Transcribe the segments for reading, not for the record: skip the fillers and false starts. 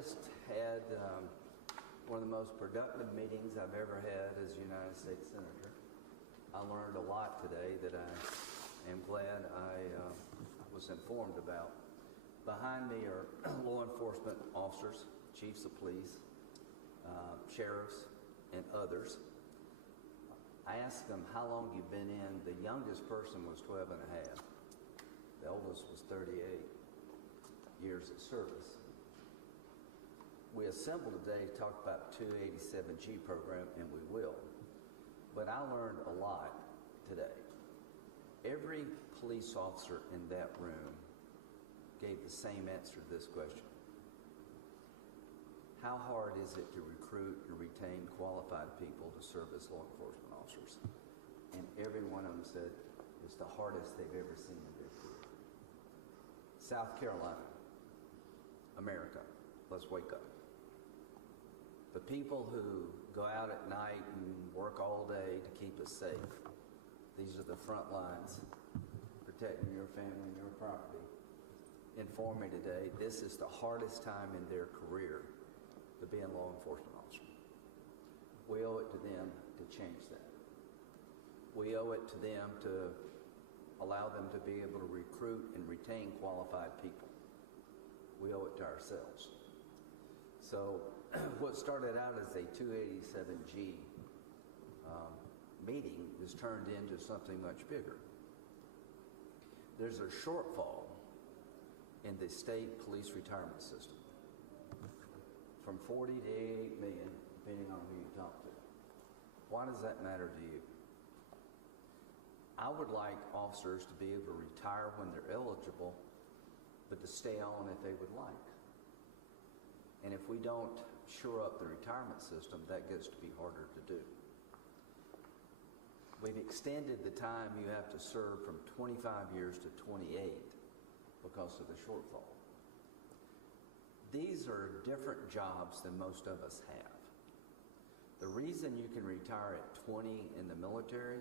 just had one of the most productive meetings I've ever had as a United States Senator. I learned a lot today that I am glad I was informed about. Behind me are law enforcement officers, chiefs of police, sheriffs, and others. I asked them how long you've been in. The youngest person was 12 and a half. The oldest was 38 years of service. We assembled today to talk about the 287G program, and we will. But I learned a lot today. Every police officer in that room gave the same answer to this question. How hard is it to recruit and retain qualified people to serve as law enforcement officers? And every one of them said it's the hardest they've ever seen in their career. South Carolina, America, let's wake up. The people who go out at night and work all day to keep us safe, these are the front lines protecting your family and your property, informed me today this is the hardest time in their career to be a law enforcement officer. We owe it to them to change that. We owe it to them to allow them to be able to recruit and retain qualified people. We owe it to ourselves. So what started out as a 287G meeting is turned into something much bigger. There's a shortfall in the state police retirement system, from 40 to 88 million, depending on who you talk to. Why does that matter to you? I would like officers to be able to retire when they're eligible, but to stay on if they would like. And if we don't shore up the retirement system, that gets to be harder to do. We've extended the time you have to serve from 25 years to 28 because of the shortfall. These are different jobs than most of us have. The reason you can retire at 20 in the military,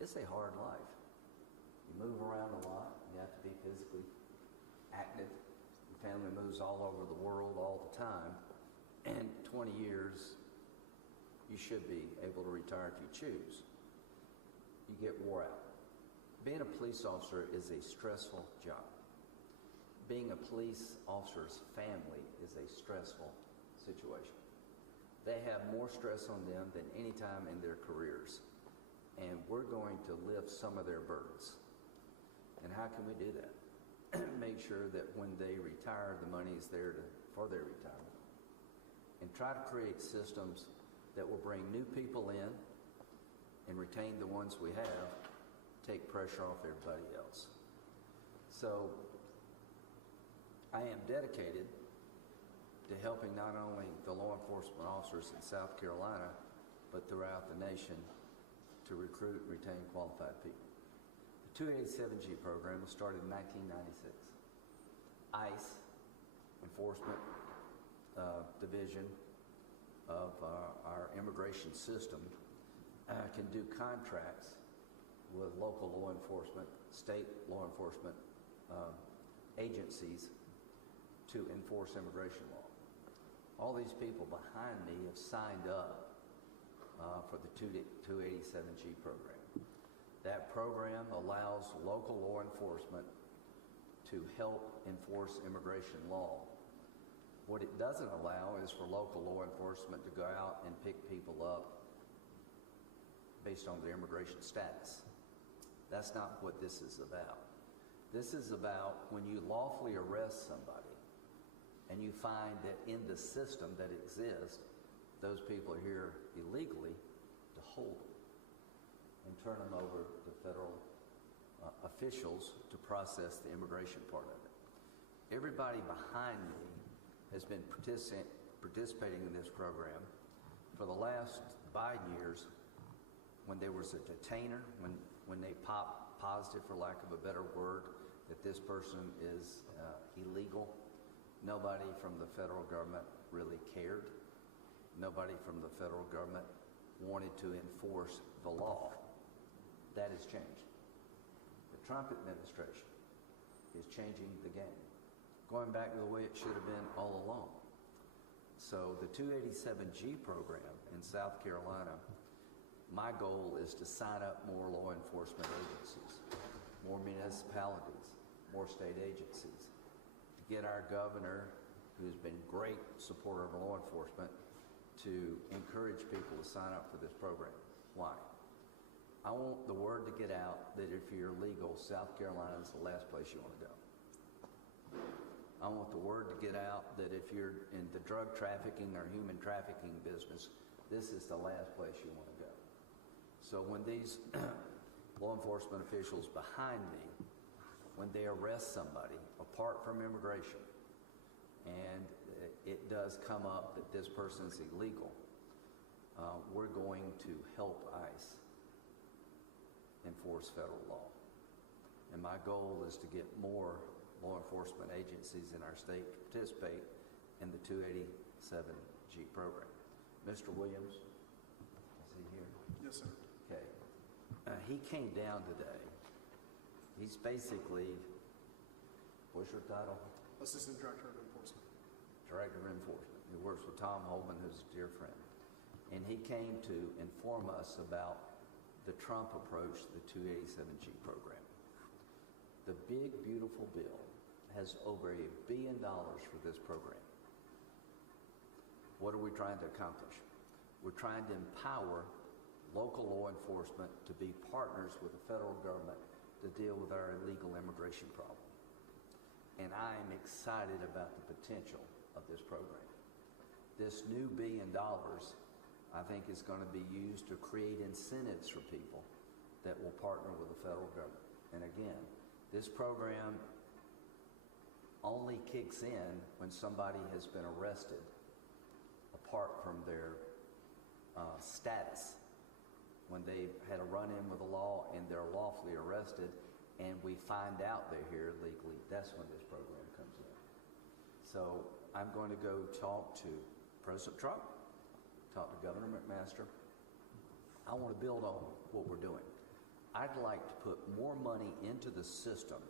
it's a hard life. You move around a lot. You have to be physically active. Your family moves all over the world all the time. And 20 years, you should be able to retire if you choose. You get wore out. Being a police officer is a stressful job. Being a police officer's family is a stressful situation. They have more stress on them than any time in their careers. And we're going to lift some of their burdens. And how can we do that? Make sure that when they retire, the money is there for their retirement. And try to create systems that will bring new people in and retain the ones we have, take pressure off everybody else. So I am dedicated to helping not only the law enforcement officers in South Carolina, but throughout the nation to recruit and retain qualified people. The 287G program was started in 1996. ICE, Enforcement Division of our immigration system, can do contracts with local law enforcement, state law enforcement agencies to enforce immigration law. All these people behind me have signed up for the 287G program. That program allows local law enforcement to help enforce immigration law. What it doesn't allow is for local law enforcement to go out and pick people up based on their immigration status. That's not what this is about. This is about when you lawfully arrest somebody and you find that in the system that exists, those people are here illegally, to hold them and turn them over to federal officials to process the immigration part of it. Everybody behind me has been participating in this program for the last Biden years. When there was a detainer, when they popped positive, for lack of a better word, that this person is illegal, nobody from the federal government really cared. Nobody from the federal government wanted to enforce the law. That has changed. The Trump administration is changing the game, going back to the way it should have been all along. So the 287G program in South Carolina, my goal is to sign up more law enforcement agencies, more municipalities, more state agencies, to get our governor, who's been a great supporter of law enforcement, to encourage people to sign up for this program. Why? I want the word to get out that if you're legal, South Carolina is the last place you want to go. I want the word to get out that if you're in the drug trafficking or human trafficking business, this is the last place you want to go. So when these law enforcement officials behind me, when they arrest somebody, apart from immigration, and it does come up that this person is illegal, we're going to help ICE enforce federal law. And my goal is to get more law enforcement agencies in our state to participate in the 287G program. Mr. Williams, is he here? Yes, sir. Okay. He came down today. He's basically, what's your title? Assistant Director of Enforcement. Director of Enforcement. He works with Tom Holman, who's a dear friend. And he came to inform us about the Trump approach to the 287G program. The big, beautiful bill has over $1 billion for this program. What are we trying to accomplish? We're trying to empower local law enforcement to be partners with the federal government to deal with our illegal immigration problem. And I am excited about the potential of this program. This new $1 billion, I think, is going to be used to create incentives for people that will partner with the federal government. And again, this program only kicks in when somebody has been arrested apart from their status. When they've had a run-in with the law and they're lawfully arrested and we find out they're here illegally, that's when this program comes in. So I'm going to go talk to President Trump, talk to Governor McMaster. I want to build on what we're doing. I'd like to put more money into the system,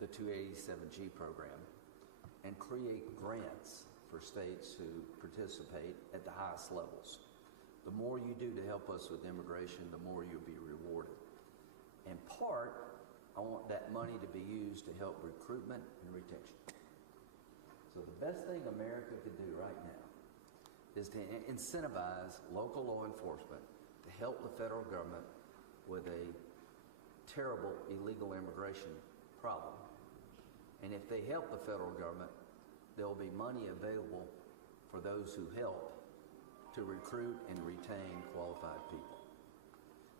the 287G program, and create grants for states who participate at the highest levels. The more you do to help us with immigration, the more you'll be rewarded. In part, I want that money to be used to help recruitment and retention. So the best thing America could do right now is to incentivize local law enforcement to help the federal government with a terrible illegal immigration problem. And if they help the federal government, there will be money available for those who help to recruit and retain qualified people.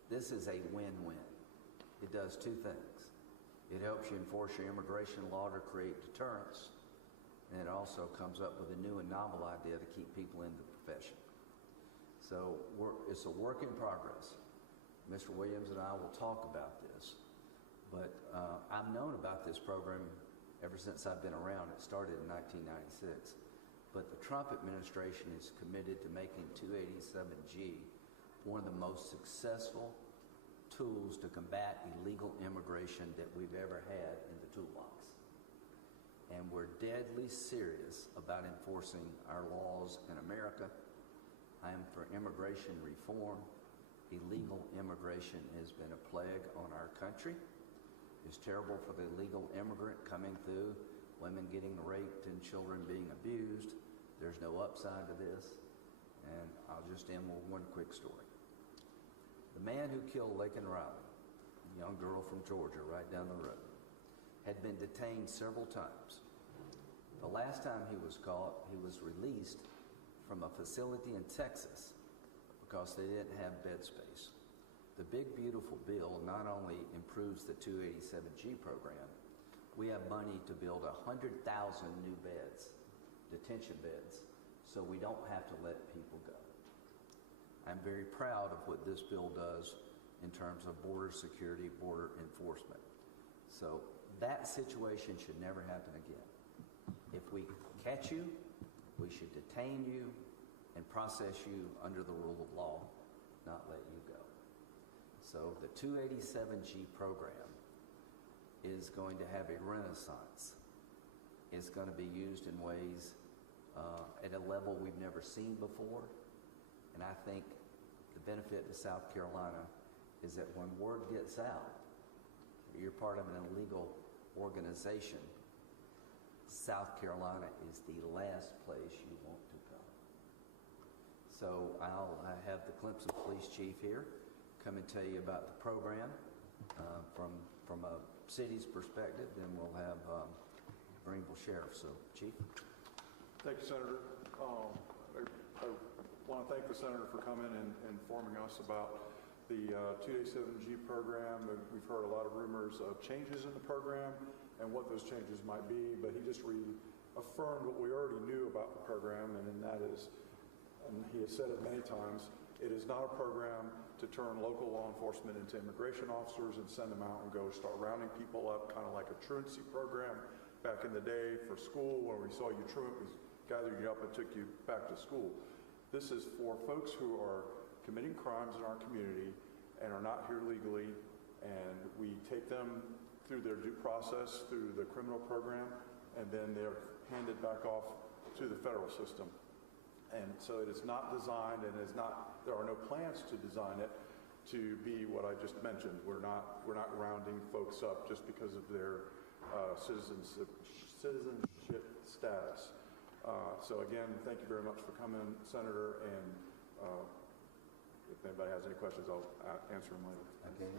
This is a win-win. It does two things. It helps you enforce your immigration law to create deterrence, and it also comes up with a new and novel idea to keep people in the profession. So it's a work in progress. Mr. Williams and I will talk about this, but I've known about this program ever since I've been around. It started in 1996. But the Trump administration is committed to making 287G one of the most successful tools to combat illegal immigration that we've ever had in the toolbox. And we're deadly serious about enforcing our laws in America. I am for immigration reform. Illegal immigration has been a plague on our country. It's terrible for the illegal immigrant coming through, women getting raped and children being abused. There's no upside to this. And I'll just end with one quick story. The man who killed Laken Riley, a young girl from Georgia right down the road, had been detained several times. The last time he was caught, he was released from a facility in Texas because they didn't have bed space. The big, beautiful bill not only improves the 287G program, we have money to build 100,000 new beds, detention beds, so we don't have to let people go. I'm very proud of what this bill does in terms of border security, border enforcement. So that situation should never happen again. If we catch you, we should detain you and process you under the rule of law, not let you go. So the 287G program is going to have a renaissance. It's going to be used in ways at at a level we've never seen before. And I think the benefit to South Carolina is that when word gets out that you're part of an illegal organization, South Carolina is the last place you want to go. So I have the Clemson Police Chief here come and tell you about the program from a city's perspective, then we'll have Greenville Sheriff. So, Chief. Thank you, Senator. I want to thank the Senator for coming and informing us about the 2-day 7G program. We've heard a lot of rumors of changes in the program and what those changes might be, but he just reaffirmed what we already knew about the program, and that is, and he has said it many times, it is not a program to turn local law enforcement into immigration officers and send them out and go start rounding people up, kind of like a truancy program back in the day for school when we saw you truant, we gathered you up and took you back to school. This is for folks who are committing crimes in our community and are not here legally, and we take them through their due process through the criminal program, and then they're handed back off to the federal system. And so it is not designed, and there are no plans to design it to be what I just mentioned. We're not rounding folks up just because of their citizenship status. So again, thank you very much for coming, Senator, and if anybody has any questions, I'll answer them later. Okay,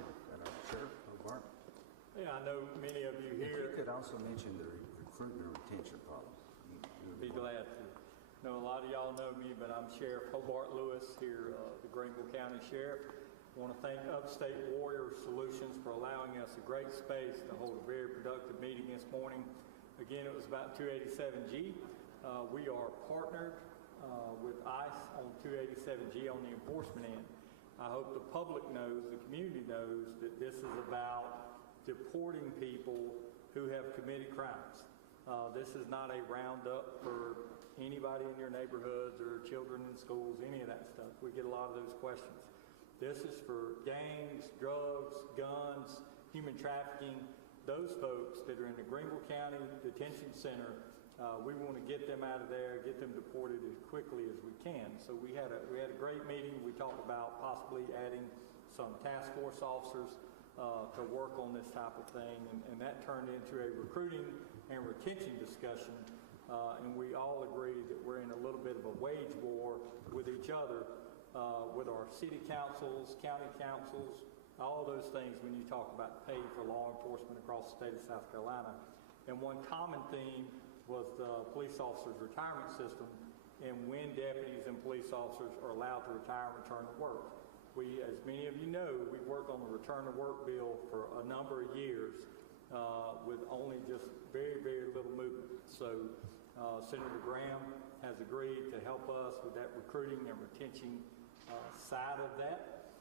Sheriff Hobart. Yeah, I know many of you here. If you could also mention the recruitment and retention problem. Be glad to. I know a lot of y'all know me, but I'm Sheriff Hobart Lewis here, the Greenville County Sheriff. I want to thank Upstate Warrior Solutions for allowing us a great space to hold a very productive meeting this morning. Again, it was about 287G. We are partnered with ICE on 287G on the enforcement end. I hope the public knows, the community knows, that this is about deporting people who have committed crimes. This is not a roundup for anybody in your neighborhoods or children in schools, any of that stuff. We get a lot of those questions. This is for gangs, drugs, guns, human trafficking. Those folks that are in the Greenville County Detention Center, we want to get them out of there, get them deported as quickly as we can. So we had a great meeting. We talked about possibly adding some task force officers to work on this type of thing, and that turned into a recruiting and retention discussion. And we all agree that we're in a little bit of a wage war with each other, with our city councils, county councils, all those things when you talk about pay for law enforcement across the state of South Carolina. And one common theme was the police officers' retirement system and when deputies and police officers are allowed to retire and return to work. We, as many of you know, we've worked on the return to work bill for a number of years with only just very, very little movement. So Senator Graham has agreed to help us with that recruiting and retention side of that.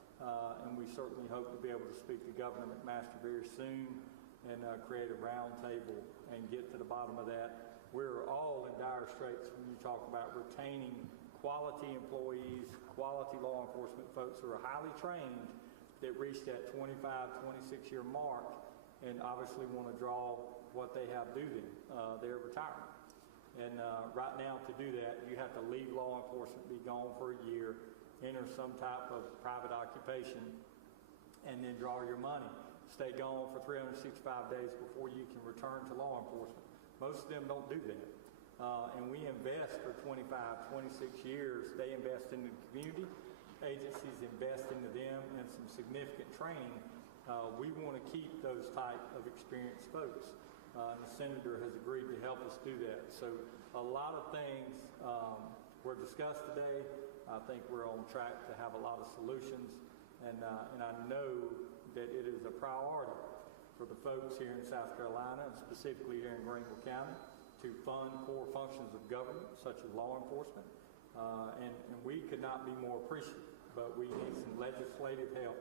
And we certainly hope to be able to speak to Governor McMaster very soon and create a round table and get to the bottom of that. We're all in dire straits when you talk about retaining quality employees, quality law enforcement folks who are highly trained that reach that 25, 26-year mark and obviously want to draw what they have due them, their retirement. And right now to do that, you have to leave law enforcement, be gone for a year, enter some type of private occupation, and then draw your money. Stay gone for 365 days before you can return to law enforcement. Most of them don't do that. And we invest for 25, 26 years. They invest in the community. Agencies invest into them and some significant training. We want to keep those type of experienced folks. And the Senator has agreed to help us do that. So a lot of things were discussed today. I think we're on track to have a lot of solutions. And I know that it is a priority for the folks here in South Carolina, and specifically here in Greenville County, to fund core functions of government, such as law enforcement. And we could not be more appreciative, but we need some legislative help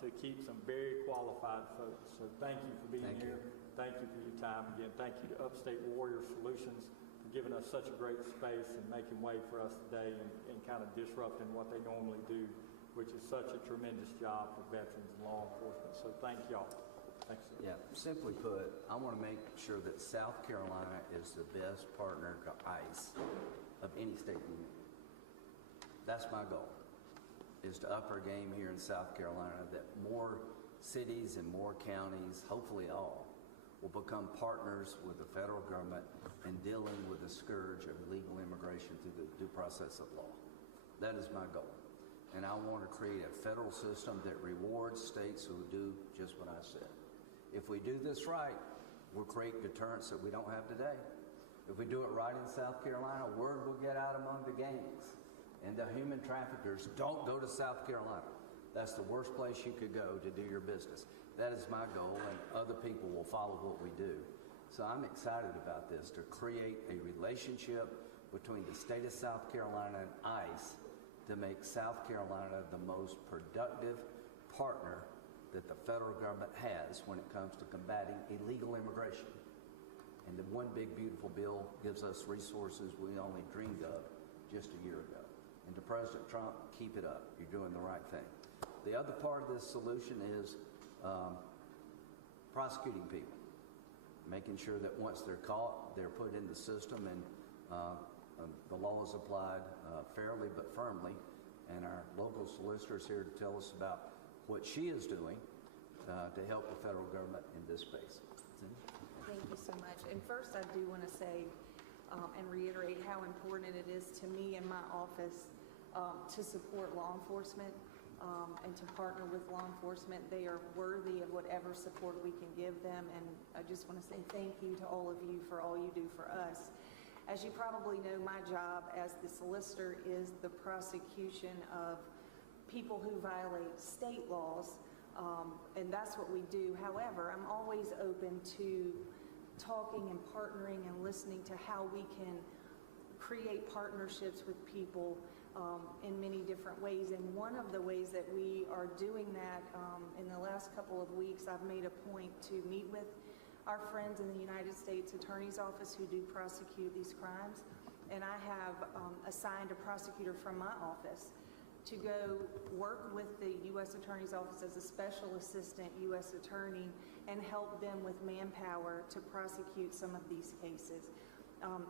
to keep some very qualified folks. So thank you for being here. Thank you for your time. Again, thank you to Upstate Warrior Solutions for giving us such a great space and making way for us today and kind of disrupting what they normally do, which is such a tremendous job for veterans and law enforcement. So thank y'all. Thanks. Yeah, simply put, I want to make sure that South Carolina is the best partner to ICE of any state in the union. That's my goal, is to up our game here in South Carolina, that more cities and more counties, hopefully all, will become partners with the federal government in dealing with the scourge of illegal immigration through the due process of law. That is my goal. And I want to create a federal system that rewards states who do just what I said. If we do this right, we'll create deterrence that we don't have today. If we do it right in South Carolina, word will get out among the gangs. And the human traffickers don't go to South Carolina. That's the worst place you could go to do your business. That is my goal, and other people will follow what we do. So I'm excited about this, to create a relationship between the state of South Carolina and ICE to make South Carolina the most productive partner that the federal government has when it comes to combating illegal immigration. And the one big beautiful bill gives us resources we only dreamed of just a year ago. And to President Trump, keep it up. You're doing the right thing. The other part of this solution is prosecuting people, making sure that once they're caught, they're put in the system and the law is applied fairly but firmly. And our local solicitor is here to tell us about what she is doing to help the federal government in this space. Thank you so much. And first, I do want to say and reiterate how important it is to me and my office to support law enforcement and to partner with law enforcement. They are worthy of whatever support we can give them. And I just want to say thank you to all of you for all you do for us. As you probably know, my job as the solicitor is the prosecution of people who violate state laws, and that's what we do. However, I'm always open to talking and partnering and listening to how we can create partnerships with people in many different ways. And one of the ways that we are doing that in the last couple of weeks, I've made a point to meet with our friends in the United States Attorney's Office who do prosecute these crimes. And I have assigned a prosecutor from my office to go work with the U.S. Attorney's Office as a special assistant U.S. attorney and help them with manpower to prosecute some of these cases.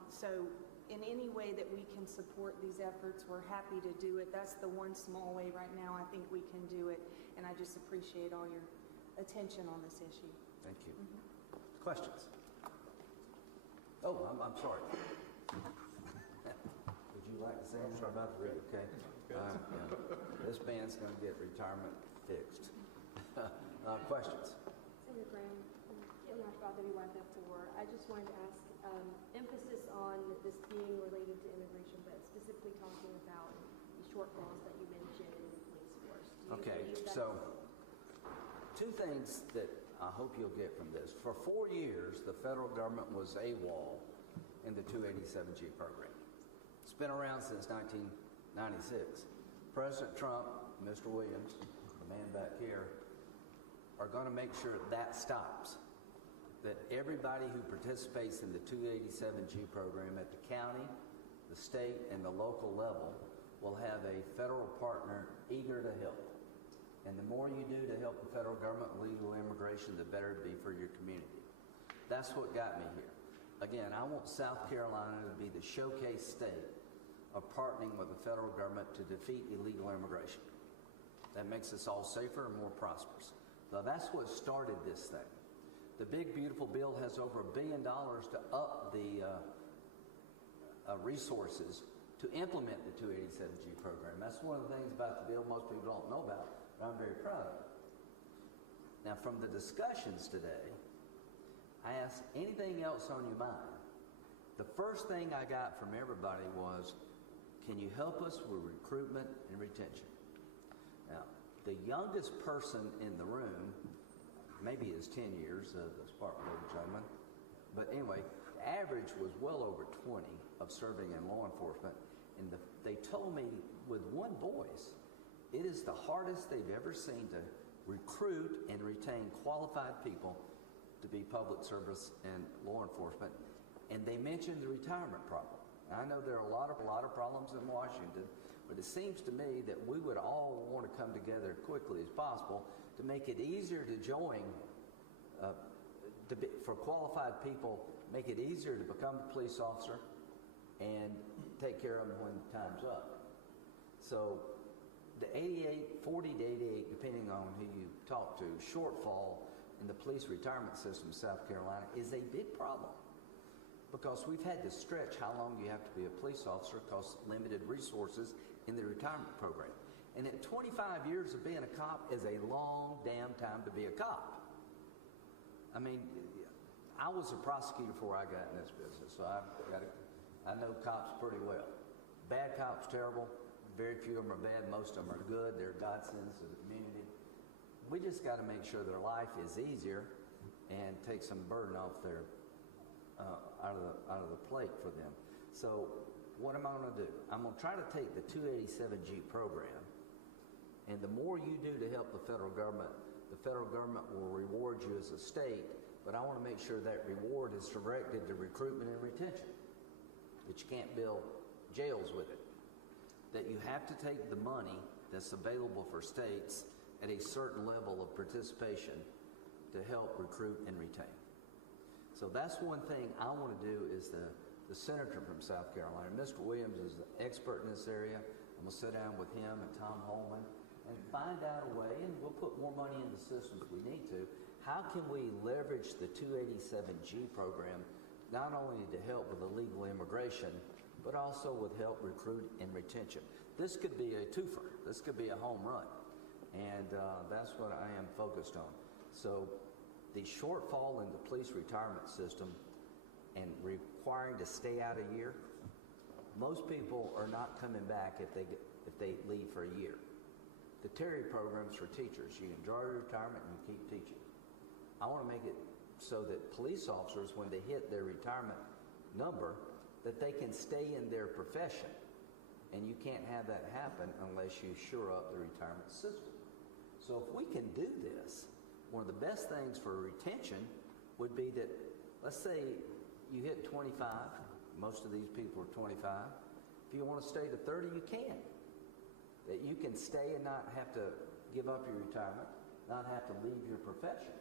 So in any way that we can support these efforts, we're happy to do it. That's the one small way right now I think we can do it, and I just appreciate all your attention on this issue. Thank you. Questions? Oh, I'm sorry. Would you like to say anything about the read? Okay. Yeah. This band's going to get retirement fixed. Questions? Senator Graham, I'm not about to be wiped up to war. I just wanted to ask emphasis on this being related to immigration, but specifically talking about the shortfalls that you mentioned in the police force. Do you Okay, believe that's... so two things that I hope you'll get from this. For 4 years, the federal government was AWOL in the 287G program. It's been around since 1996. President Trump, Mr. Williams, the man back here, are going to make sure that stops. That everybody who participates in the 287G program at the county, the state, and the local level will have a federal partner eager to help. And the more you do to help the federal government with legal immigration, the better it'll be for your community. That's what got me here. Again, I want South Carolina to be the showcase state of partnering with the federal government to defeat illegal immigration. That makes us all safer and more prosperous. Now, that's what started this thing. The big, beautiful bill has over $1 billion to up the resources to implement the 287G program. That's one of the things about the bill most people don't know about, but I'm very proud of it. Now, from the discussions today, I asked anything else on your mind. The first thing I got from everybody was, can you help us with recruitment and retention? Now, the youngest person in the room maybe is 10 years, the Spartanburg gentleman. But anyway, the average was well over 20 of serving in law enforcement. And they told me with one voice, it is the hardest they've ever seen to recruit and retain qualified people to be public service and law enforcement. And they mentioned the retirement problem. I know there are a lot of problems in Washington, but it seems to me that we would all want to come together quickly as possible to make it easier to join, for qualified people, make it easier to become a police officer and take care of them when time's up. So the 40 to 88, depending on who you talk to, shortfall in the police retirement system in South Carolina is a big problem, because we've had to stretch how long you have to be a police officer because limited resources in the retirement program. And at 25 years of being a cop is a long damn time to be a cop. I mean, I was a prosecutor before I got in this business, so I know cops pretty well. Bad cops, terrible. Very few of them are bad. Most of them are good. They're godsends to the community. We just got to make sure their life is easier and take some burden off their out of the plate for them. So what am I going to do? I'm going to try to take the 287G program, and the more you do to help the federal government will reward you as a state, but I want to make sure that reward is directed to recruitment and retention, that you can't build jails with it, that you have to take the money that's available for states at a certain level of participation to help recruit and retain. So that's one thing I want to do is the senator from South Carolina, Mr. Williams, is the expert in this area. I'm going to sit down with him and Tom Holman and find out a way, and we'll put more money into systems if we need to. How can we leverage the 287G program not only to help with illegal immigration, but also with help recruit and retention? This could be a twofer. This could be a home run. And that's what I am focused on. So the shortfall in the police retirement system and requiring to stay out a year, most people are not coming back if they leave for a year. The Terry program's for teachers. You enjoy your retirement and you keep teaching. I want to make it so that police officers, when they hit their retirement number, that they can stay in their profession. And you can't have that happen unless you shore up the retirement system. So if we can do this, one of the best things for retention would be that, let's say you hit 25, most of these people are 25. If you want to stay to 30, you can. That you can stay and not have to give up your retirement, not have to leave your profession.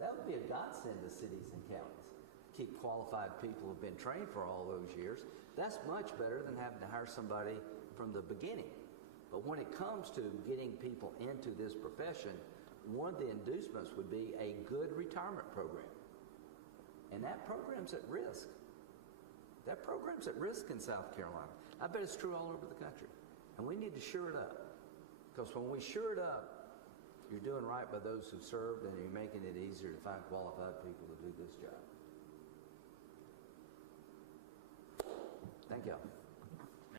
That would be a godsend to cities and counties. Keep qualified people who've been trained for all those years. That's much better than having to hire somebody from the beginning. But when it comes to getting people into this profession, one of the inducements would be a good retirement program. And that program's at risk. That program's at risk in South Carolina. I bet it's true all over the country. And we need to shore it up. Because when we shore it up, you're doing right by those who've served, and you're making it easier to find qualified people to do this job. Thank y'all.